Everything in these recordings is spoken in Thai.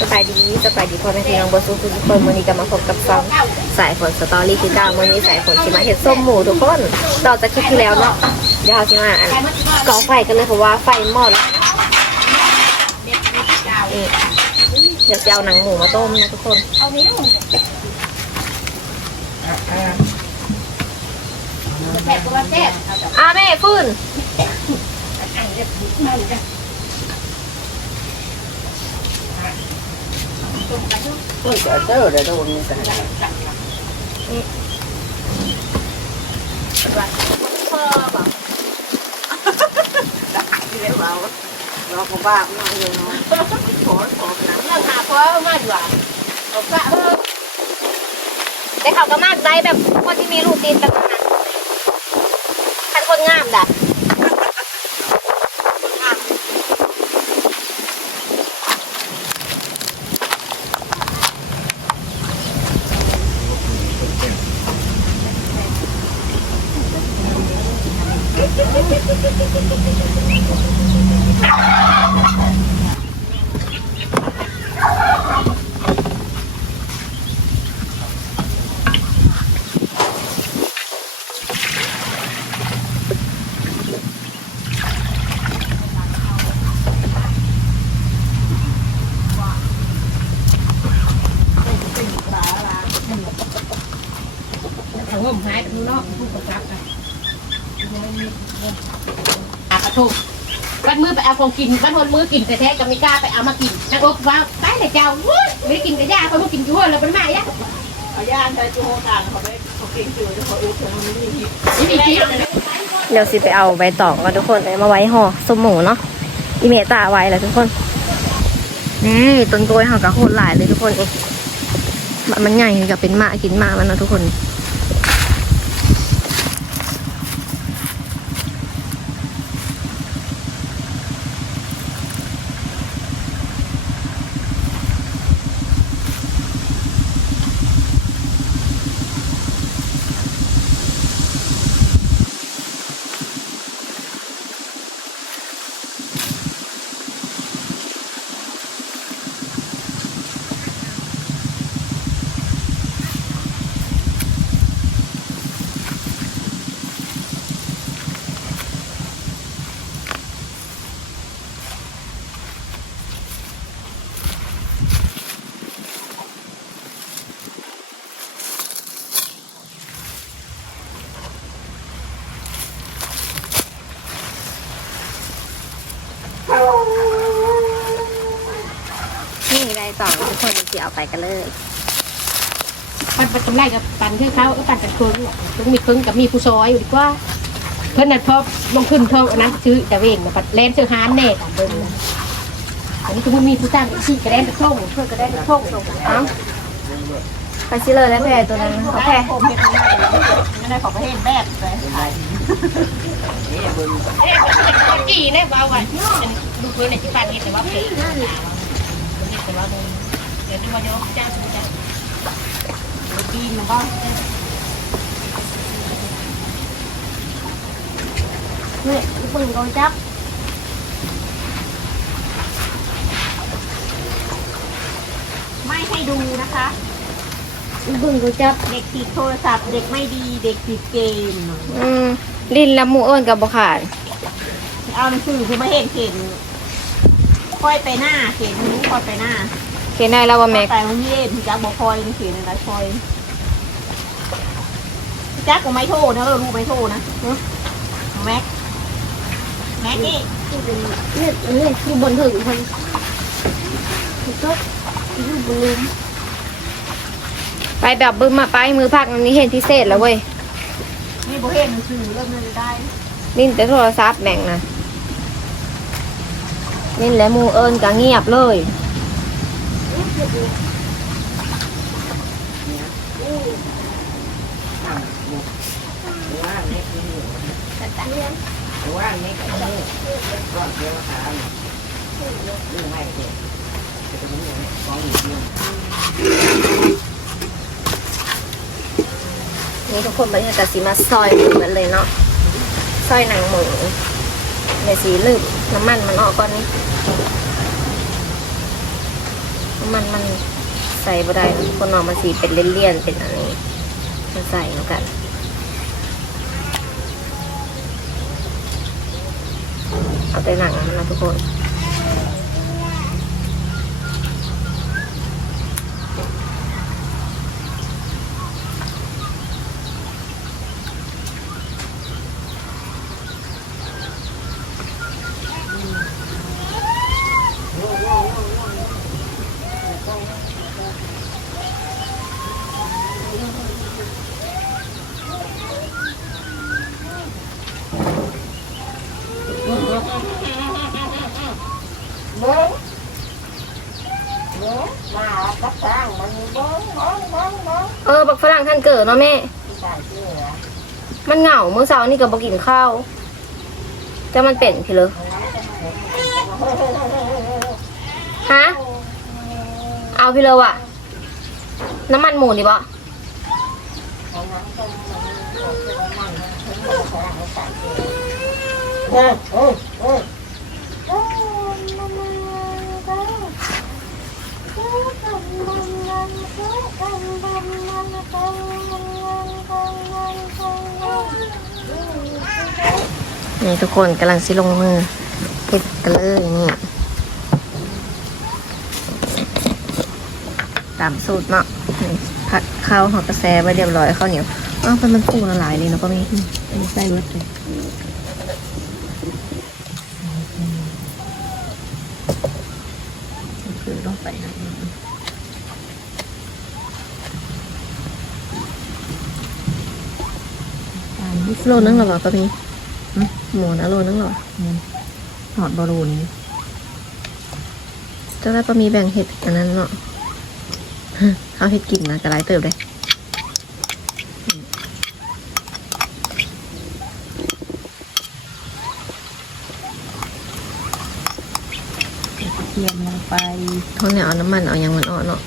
สบายดีสบายดีพ่อแม่พี่น้องบสุทุกคนวันนี้ก็มาพบกับซองสายฝนสตอรี่คือเก้าวันนี้สายฝนชิมาเห็ดส้มหมูทุกคนต่อจากคลิปที่แล้วเนาะเดี๋ยวเราชิมาอันก่อไฟกันเลยเพราะว่าไฟมอดนี่เดี๋ยวจะเอาหนังหมูมาต้มนะทุกคนแซ่บก็ว่าแซ่บอ่าแม่ฟื้น tôi chở tớ rồi tôi không cần เพิ่มอะ để vào nó có ba cũng nói rồi nó khổ khổ lắm เรื่องหาเพราะว่ามาดีกว่าเอากะเออแต่เขาก็มากใจแบบคนที่มีรูปตีนแบบนั้นท่านคนงามด่ะ Ah! เอาของกินวันทนมือกินแต่แท้จะไม่กล้าไปเอามากินนักอกว่าไปเลยเจ้าวุ้ยไม่ได้กินกับยาเขาไม่กินชั่วแล้วมันมาอะ ở gia anh thấy chú hô tàn họ đấy họ kinh chửi cho họ ướt cho nó mới đi ไม่มีกินเดี๋ยวสิไปเอาใบตองกันทุกคนเอามาไว้ห่อส้มหมูเนาะอีเมตาไว้แล้วทุกคน นี่ต้นกล้วยเขากับโคตรหลายเลยทุกคนเองมันมันใหญ่กับเป็นหมากินหมามันเนาะทุกคนนี่ใบตอง ทุกคนจะเอาไปกันเลยปันปันจำไรกับปันเพื่อเขาก็ปันกันเพิ่งต้องมีเพิ่งกับมีผู้ซอยอยู่ดีกว่า เพิ่นน่ะพอลงทุนเท่านั้นซื้อแต่เวงมาปัดแลนซื้อฮานแน่ตามเบิ่งนะอันนี้คือมันมีผู้จ้างอีกที่กระแดนกระท่งเพื่อกระแดนกระท่งเอ้าไปชิเลยแล้วแพรตัวนั้นเขาแพร hôm hết cái này họ phải hết bẹp đấy เอ๊ะกี่เนี่ยว่าว่าดูเพื่อนในที่บ้านนี่แต่ว่าเพื่อนแต่ว่าเดี๋ยวจะมาย้อนจ้างซื้อจ้าง đi mà con นี่ปึ่งกองจับไม่ให้ดูนะคะปึ่งกองจับเด็กติดโทรศัพท์เด็กไม่ดีเด็กติดเกมอืมลินละมูเอิญกับบขาดเอาหนังสือคือมาเห็นเข็นค่อยไปหน้าเข็นรู้ค่อยไปหน้า ขียนได้แล้วว่าแม็กแต่มันเย็นพี่จักบอกคอยมันเขียนอะไรคอยพี่จักก็ไม่โทษนะเรารู้ไม่โทษนะแม็กแม็กนี่นี่นี่อยู่บนถึงคนก็อยู่บนลืมไปแบบบึ้มมาไปมือพักอันนี้เห็นพิเศษแล้วเว้ยนี่โบเห็นหนังสือเริ่มเลยได้นี่แต่โทรศัพท์แบ่งนะนี่แหละหมูเอิญก็เงียบเลย นี่ทุกคนบรรยากาศสีมาซอยหมูกันเลยเนาะซอยหนังหมูในสีลืบน้ำมันมันออกก่อนนี่ มันมันใส่บ่ได้นะคนนอนมันสีเป็นเลี่ยนๆเป็นอันนี้มันใส่แล้วกันเอาแต่หนังมันนะทุกคน เบิ้งเบิ้งมาตักสร้างมันเบิ้งเบิ้งเบิ้งเบิ้ง เออบักฝรั่งท่านเกิดเนาะแม่ มันเหงาเมื่อเช้านี่ก็บอกินข้าวแต่มันเป็นพี่เลยฮะ เอาพี่เลยวะน้ำมันหมูนี่บ่เออเออเออ นี่ทุกคนกำลังสิลงมือเก็บกันเลยนี่ตามสูตรเนาะผัดข้าวหอกกระแซไว้เรียบร้อยข้าวเหนียวอ้าวมันมันฟูละลายเลยเนาะก็มีใส่เวิร์ดเลยคือลงไปนะ โลนึงเหรอวะก็มีหมูนะโลนึงเหรอถอดบอลูนจะได้ก็มีแบ่งเห็ดอันนั้นเนาะเอาเห็ดกิ่งมากระไรเติบเลยเทียมลงไปท้องเนี่ยเอาน้ำมันเอาอย่างมันออกเนาะ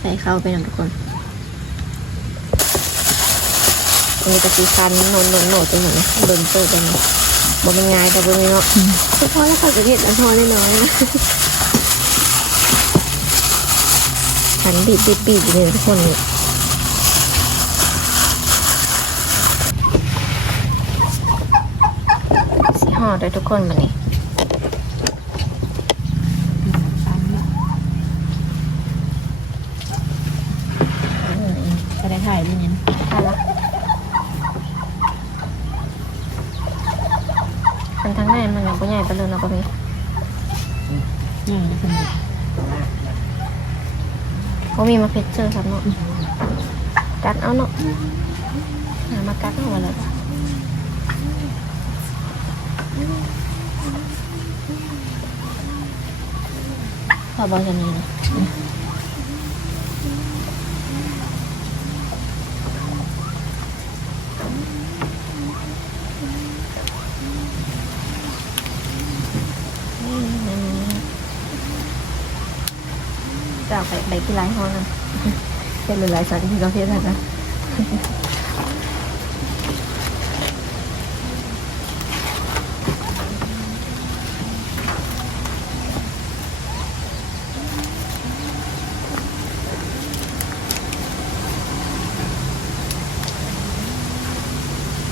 ใส่ เข้าไปนะทุกคนอันนี้ก็สีฟันโนนโนนโนนจังหวะนะโดนเติบไปเนาะบ่เป็นง่ายแต่เบิ่งเนาะเฉพาะแล้วเขาจะเห็ดอันทอน้อยๆนะหันบีบบีบบีบอยู่เลยทุกคนเนี่ยสีห่อด้วยทุกคนมานี่จะได้ถ่ายด้วยเนี่ย ได้ละ ทั้งแน่มันยังก็ใหญ่ไปเลยเนาะปะมีนี่สนุกก็มีมาเพชรเจอครับเนาะกัดเอาเนาะหามากัดเอาเลยพอบอจะนี่นะ ไปไปที่ร้านเขานะเป็นหลายๆสถาที่เขาเทียบกันนะ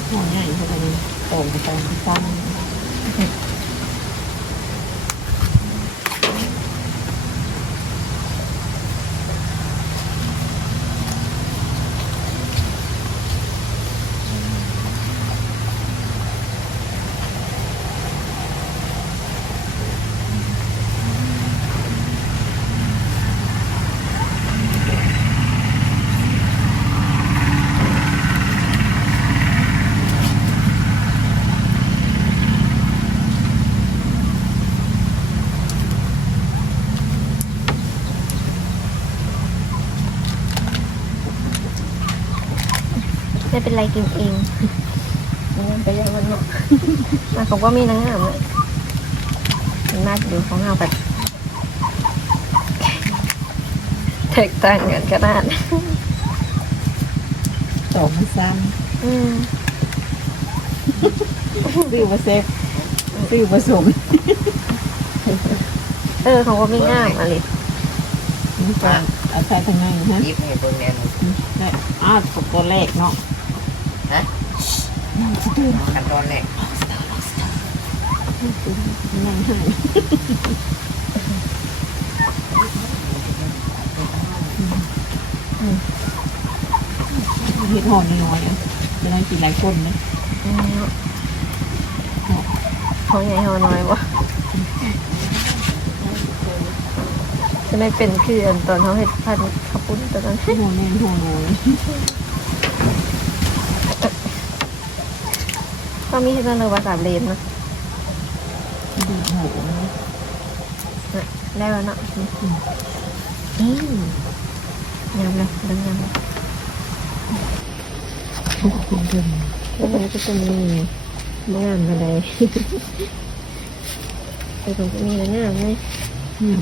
หัวใหญ่เท่ากันโต่งไปสั้น ไม่ เป็นไรกินเองมันไปยังมันเนาะมาเขาก็มีนางงามเลยมันน่าจะดูของเราแบบแตกต่างกันขนาดโต่งสั้นอืมซื้อมาเซฟซื้อมาสมเออของว่าไม่งามอะไรนี่ก็เอาใส่ทางในฮะยิบให้เบิ่งแน่นได้อ้าวตัวแรกเนาะ ขั้นตอนแรกนั่งเห็ดหอมน้อยๆอะจะได้กินหลายคนเลยของใหญ่หอน้อยวะจะไม่เป็นคืออันตอนเขาเห็ดพันข้าวปุ้นตอนนั้นหัวแน่นหัวน้อย ก็มีให้ตั้งเลยว่าสามเลนนะดูดหูนะได้แล้วเนาะอืมยำเลยดังยำเลยทุกคนเดินแล้วมันก็จะมีมงามอะไรไปตรงจะมีอะไรงามไหมอืม